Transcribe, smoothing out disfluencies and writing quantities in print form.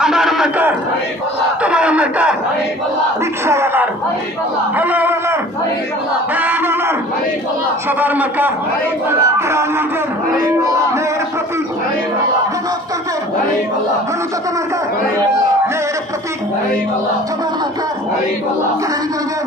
আমার মাতা তোমার মাতা রিক্সাওয়ালার হেলাওয়ালার হেলাওয়ালার সবার মাতা গ্রামগঞ্জের মেয়ের প্রতীক গণতন্ত্রের গণতন্ত্র মাতা মেয়ের প্রতীক সবার মাতা গ্রামগঞ্জের